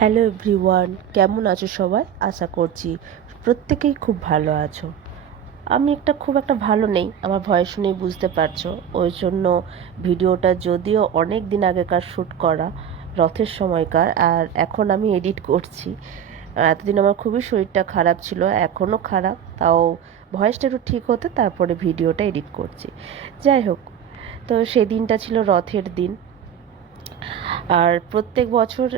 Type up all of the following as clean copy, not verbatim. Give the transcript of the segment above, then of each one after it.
Hello everyone, কেমন আছো সবাই? আশা করছি প্রত্যেকেই খুব ভালো আছো। আমি খুব একটা ভালো নেই, আমার ভয়েস শুনেই বুঝতে পারছো। ওই জন্য ভিডিওটা যদিও অনেক দিন আগেকার শ্যুট করা, রথের সময়কার, আর এখন আমি এডিট করছি। এতদিন আমার খুবই শরীরটা খারাপ ছিল, এখনও খারাপ, তাও ভয়েসটা একটু ঠিক হতে তারপরে ভিডিওটা এডিট করছি। যাই হোক, তো সেদিনটা ছিল রথের দিন। আর প্রত্যেক বছর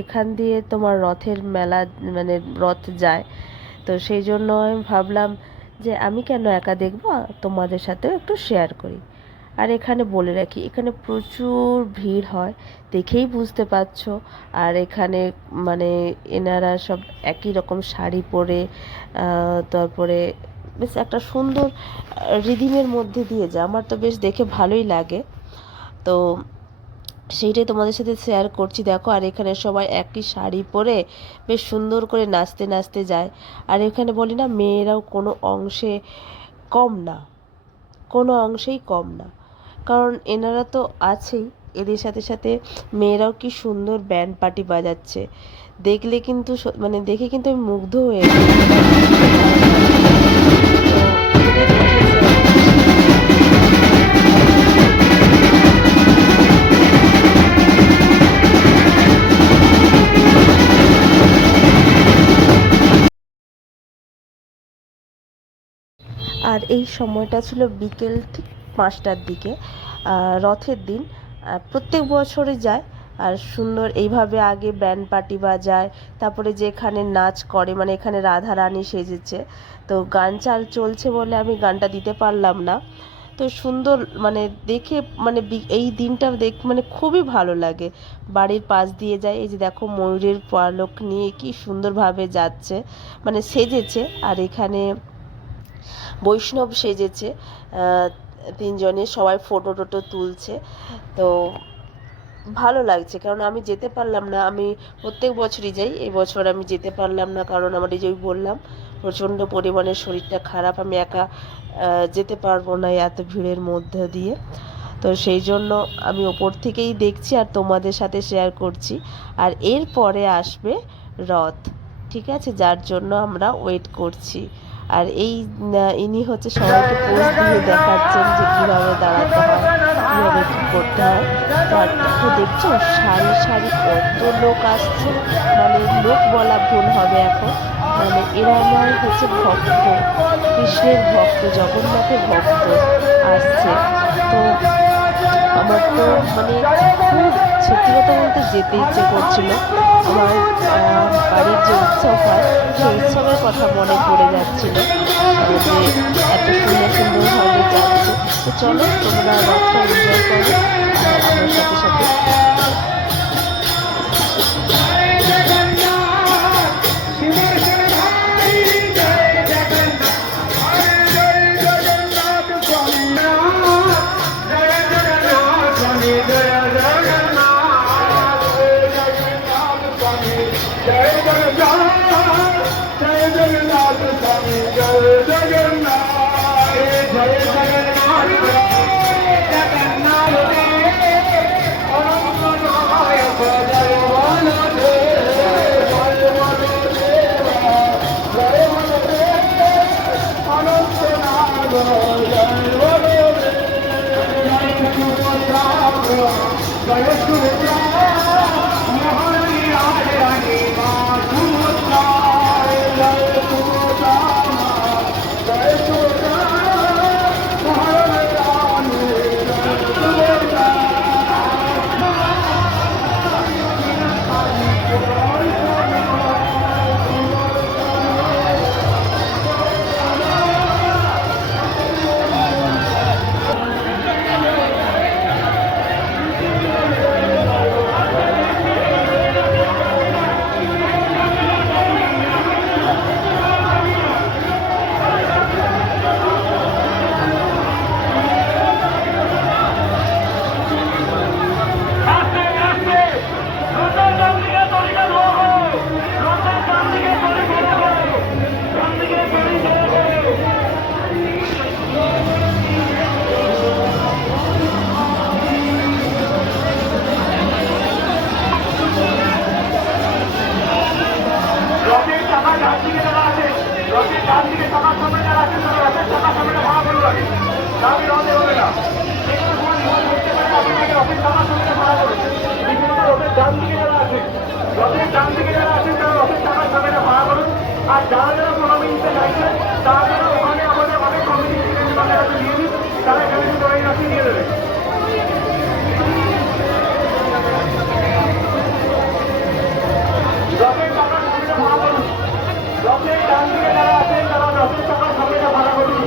এখান দিয়ে তোমার রথের মেলা, মানে রথ যায়। তো সেই জন্য আমি ভাবলাম যে আমি কেন একা দেখবো, তোমাদের সাথেও একটু শেয়ার করি। আর এখানে বলে রাখি, এখানে প্রচুর ভিড় হয়, দেখেই বুঝতে পারছো। আর এখানে মানে এনারা সব একই রকম শাড়ি পরে, তারপরে বেশ একটা সুন্দর রিদিমের মধ্যে দিয়ে যায়। আমার তো বেশ দেখে ভালোই লাগে। তো সেইটাই তোমাদের সাথে শেয়ার করছি, দেখো। আর এখানে সবাই একই শাড়ি পরে বেশ সুন্দর করে নাচতে নাচতে যায়। আর এখানে বলি না, মেয়েরাও কোনো অংশে কম না, কোনো অংশেই কম না। কারণ এনারা তো আছেই, এদের সাথে সাথে মেয়েরাও কি সুন্দর ব্যান্ড পার্টি বাজাচ্ছে। দেখলে কিন্তু মানে দেখে কিন্তু আমি মুগ্ধ হয়ে যাই। তো এটাই তোমাকে শেয়ার আর এই সময়টা ছিল বিকেল ঠিক 5টার দিকে, রথের দিন। প্রত্যেক বছরই যায়। আর সুন্দর এইভাবে আগে ব্যান্ড পার্টি বাজায়, তারপরে যেখানে নাচ করে, মানে এখানে রাধা রানী সেজেছে। তো গান চাল চলছে বলে আমি গানটা দিতে পারলাম না। তো সুন্দর মানে দেখে, মানে এই দিনটা মানে খুবই ভালো লাগে। বাড়ির পাশ দিয়ে যায়, এই যে দেখো ময়ূরের পালক নিয়ে কি সুন্দরভাবে যাচ্ছে, মানে সেজেছে। আর এখানে বৈষ্ণব সেজেছে, তিনজনে সবাই ফটো টোটো তুলছে। তো ভালো লাগছে, কারণ আমি যেতে পারলাম না। আমি প্রত্যেক বছরই যাই, এই বছর আমি যেতে পারলাম না, কারণ আমার এই যে বললাম প্রচণ্ড পরিমাণে শরীরটা খারাপ, আমি একা যেতে পারবো না এত ভিড়ের মধ্যে দিয়ে। তো সেই জন্য আমি ওপর থেকেই দেখছি আর তোমাদের সাথে শেয়ার করছি। আর এরপরে আসবে রথ, ঠিক আছে, যার জন্য আমরা ওয়েট করছি। আর এই ইনি হচ্ছে সবাইকে পোজ দিয়ে দেখাচ্ছেন যে কীভাবে দাঁড়াতে হয়, কীভাবে কী করতে হয়। তো আর দেখো, দেখছো সারি সারি কত লোক আসছে, মানে লোক বলা ভুল হবে এখন, মানে এরা নয় হচ্ছে ভক্ত, কৃষ্ণের ভক্ত, জগন্নাথের ভক্ত আসছে। তো আমার তো মানে খুব, সত্যি কথা বলতে যেতে ইচ্ছে করছিল। আমার বাড়ির যে উৎসব হয়, সেই উৎসবের কথা মনে পড়ে যাচ্ছিল, যে এত সুন্দর সুন্দরভাবে যাচ্ছে। তো চলো, তোমরা রথটা এনজয় করো আর আমার সাথে সাথে। রথের ডান দিকে যারা আছেন তারা রথের টাকার সামনে ভাড়া করুন। আর যারা যারা প্রণামী নিতে চাইছেন তারা যেন ওখানে আমাদের অনেক কমিটি কাছে নিয়ে নিন, তারা এখানে প্রণামী রাখি দিয়ে দেবে। রথের টাকার সামনে ভাড়া করুন। রথের ডান দিকে যারা আছেন তারা রথের টাকার সামনে ভাড়া করুন।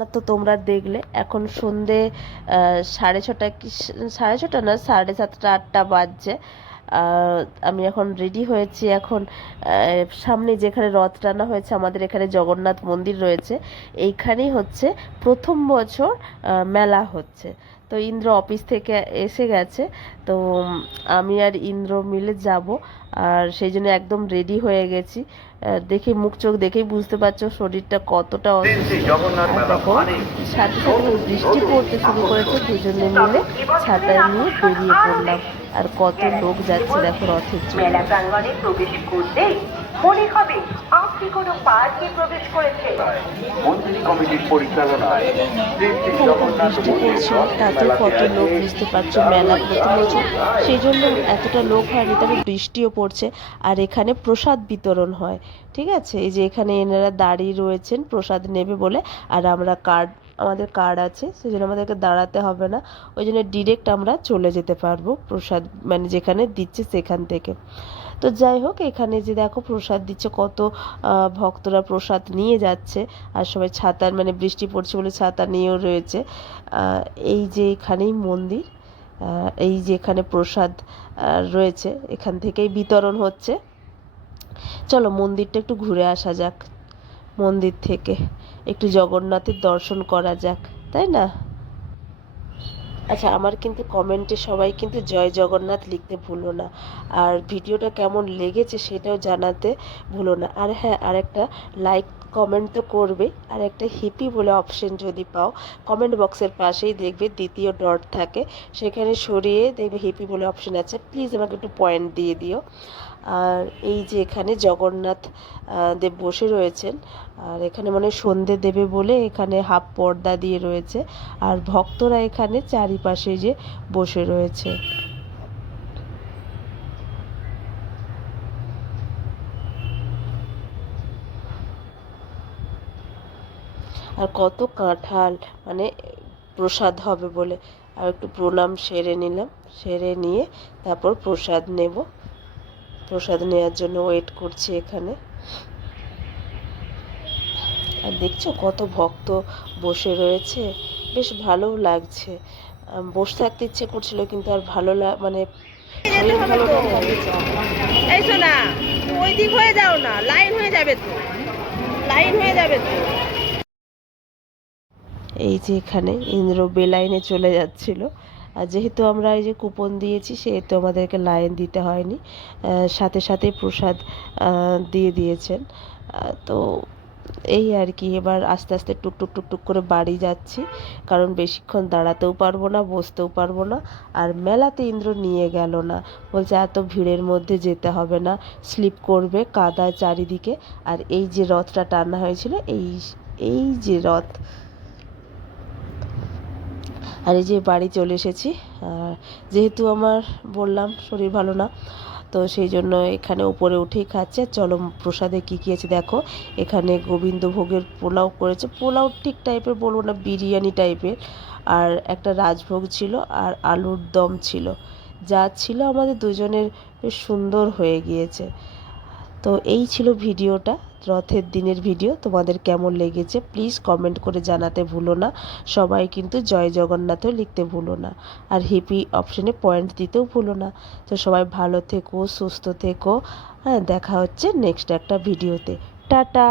না তো তোমরা দেখলে এখন সন্ধে 6:30 কি 6:30 না 7:30 8টা বাজছে। আমি এখন রেডি হয়েছি। এখন সামনে যেখানে রথ টানা হয়েছে, আমাদের এখানে জগন্নাথ মন্দির রয়েছে, এইখানেই হচ্ছে প্রথম বছর মেলা হচ্ছে। তো ইন্দ্র অফিস থেকে এসে গেছে, তো আমি আর ইন্দ্র মিলে যাব, আর সেই জন্য একদম রেডি হয়ে গেছি। দেখে মুখ চোখ দেখেই বুঝতে পারছো শরীরটা কতটা অসুস্থ। আর দেখো সাথে সাথে বৃষ্টি পড়তে শুরু করেছে, দুজনে মিলে ছাতা নিয়ে বেরিয়ে পড়লাম। আর কত লোক যাচ্ছে দেখো রথের জন্য। মেলা প্রাঙ্গণে প্রবেশ করতে মনে হবে আপনি কোনো পার্কে প্রবেশ করেছেন। মন্দির কমিটির পরিচালনায় বৃষ্টি পড়ছিল, তাতেও কত লোক বুঝতে পারছো, মেলা প্রথম বছর, সেই জন্য এতটা লোক হয়নি, তবে বৃষ্টিও পড়ছে। আর এখানে প্রসাদ বিতরণ হয়, ঠিক আছে। এই যে এখানে এনারা দাঁড়িয়ে রয়েছেন প্রসাদ নেবে বলে, আর আমরা আমাদের কার্ড আছে, সেই জন্য আমাদেরকে দাঁড়াতে হবে না, ওই জন্য ডিরেক্ট আমরা চলে যেতে পারবো প্রসাদ মানে যেখানে দিচ্ছে সেখান থেকে। তো যাই হোক, এখানে যে দেখো প্রসাদ দিচ্ছে, কত ভক্তরা প্রসাদ নিয়ে যাচ্ছে, আর সবাই ছাতার মানে বৃষ্টি পড়ছে বলে ছাতা নিয়েও রয়েছে। এই যে এখানেই মন্দির, এই যে এখানে প্রসাদ রয়েছে, এখান থেকেই বিতরণ হচ্ছে। চলো মন্দিরটা একটু ঘুরে আসা যাক, মন্দির থেকে একটু জগন্নাথের দর্শন করা যাক, তাই না? আচ্ছা, আমার কিন্তু কমেন্টে সবাই কিন্তু জয় জগন্নাথ লিখতে ভুলো না, আর ভিডিওটা কেমন লেগেছে সেটাও জানাতে ভুলো না। আর হ্যাঁ, আরেকটা লাইক কমেন্ট তো করবে, আর একটা হিপি বলে অপশন যদি পাও, কমেন্ট বক্সের পাশেই দেখবে দ্বিতীয় ডট থাকে, সেখানে সরিয়ে দেখবে হিপি বলে অপশন আছে, প্লিজ আমাকে একটু পয়েন্ট দিয়ে দিও। আর এই যে এখানে জগন্নাথ দেব বসে রয়েছেন, আর এখানে মানে সন্ধে দেবে বলে এখানে হাফ পর্দা দিয়ে রয়েছে, আর ভক্তরা এখানে চারিপাশে যে বসে রয়েছে। আর কত কাঁঠাল, মানে প্রসাদ হবে বলে। আর একটু প্রণাম সেরে নিলাম, সেরে নিয়ে তারপর প্রসাদ নেব, প্রসাদ নেওয়ার জন্য ওয়েট করছি এখানে। আর দেখছো কত ভক্ত বসে রয়েছে, বেশ ভালোও লাগছে। বসে থাকতে ইচ্ছে করছিল, কিন্তু আর ভালো মানে শরীর ভালো না হলে এই শোনা, ওই দিক হয়ে যাও না, লাইন হয়ে যাবে তো, লাইন হয়ে যাবে তো। এই যে এখানে ইন্দ্র বেলাইনে চলে যাচ্ছিল, আর যেহেতু আমরা এই যে কুপন দিয়েছি সেহেতু আমাদেরকে লাইন দিতে হয়নি, সাথে সাথে প্রসাদ দিয়ে দিয়েছেন। তো এই আর কি, এবার আস্তে আস্তে টুকটুক টুকটুক করে বাড়ি যাচ্ছি, কারণ বেশিক্ষণ দাঁড়াতেও পারবো না, বসতেও পারবো না। আর মেলাতে ইন্দ্র নিয়ে গেল না, বলছে এত ভিড়ের মধ্যে যেতে হবে না, স্লিপ করবে, কাদা চারিদিকে। আর এই যে রথটা টানা হয়েছিল, এই যে রথ, আর এই যে বাড়ি চলে এসেছি। যেহেতু আমার বললাম শরীর ভালো না, তো সেই জন্য এখানে উপরে উঠেই খাচ্ছে। চলো প্রসাদে কী কী আছে দেখো। এখানে গোবিন্দভোগের পোলাও করেছে, পোলাও ঠিক টাইপের বলবো না, বিরিয়ানি টাইপের। আর একটা রাজভোগ ছিল আর আলুর দম ছিল। যা ছিল আমাদের দুজনের বেশ সুন্দর হয়ে গিয়েছে। তো এই ছিল ভিডিওটা, রথের দিনের ভিডিও। তোমাদের কেমন লেগেছে প্লিজ কমেন্ট করে জানাতে ভুলো না। সবাই কিন্তু জয় জগন্নাথও লিখতে ভুলো না, আর হ্যাপি অপশনে পয়েন্ট দিতেও ভুলো না। তো সবাই ভালো থেকো, সুস্থ থেকো। হ্যাঁ, দেখা হচ্ছে নেক্সট একটা ভিডিওতে। টাটা।